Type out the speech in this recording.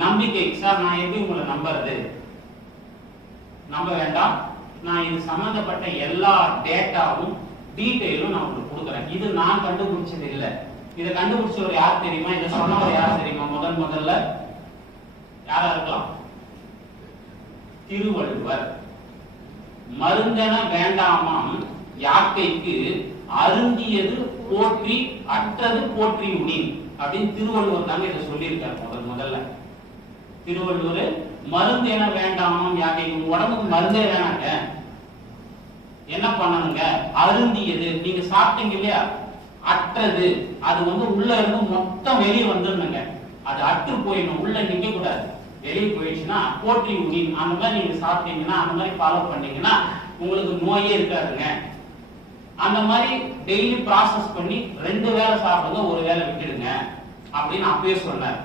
நம்பிக்கை. சார் நான் எப்படி உங்களை நம்புறது? நம்ப வேண்டாம், நான் இது சம்பந்தப்பட்ட எல்லா டேட்டாவும் டீடைலும் நான் உங்களுக்கு கொடுக்குறேன். இது நான் கண்டுபிடிச்சது இல்லை. இதை கண்டுபிடிச்சவர் யார் தெரியுமா? இதை சொன்னவர் யார் தெரியுமா? முதல்ல யாரா இருக்கலாம்? திருவள்ளுவர். மருந்தென வேண்டாமாம் யாக்கைக்கு அருந்தியது போற்றி அற்றது போற்றி உனின் அப்படின்னு திருவள்ளுவர் தாங்க இதை சொல்லியிருக்காரு. முதல்ல திருவள்ளுவர் மருந்து என வேண்டாமாம் யாக்கைக்கு, உடம்புக்கு மருந்தே வேணாங்க, என்ன பண்ணணுங்க? அருந்தியது, நீங்க சாப்பிட்டீங்க இல்லையா, அற்றது, அது உள்ள இருந்து மொத்தம் வெளியே வந்துடணுங்க. அது அற்று போயிடணும், உள்ள நிக்க கூடாது. வெளியே போயிடுச்சுன்னா போற்றி உனின், அந்த மாதிரி நீங்க சாப்பிட்டீங்கன்னா, அந்த மாதிரி ஃபாலோ பண்ணீங்கன்னா உங்களுக்கு நோயே இருக்காதுங்க. அந்த மாதிரி டெய்லி ப்ராசஸ் பண்ணி 2 வேளை சாப்பிடுங்க, 1 வேளை விட்டுடுங்க அப்படின்னு அப்பயே சொன்னார்.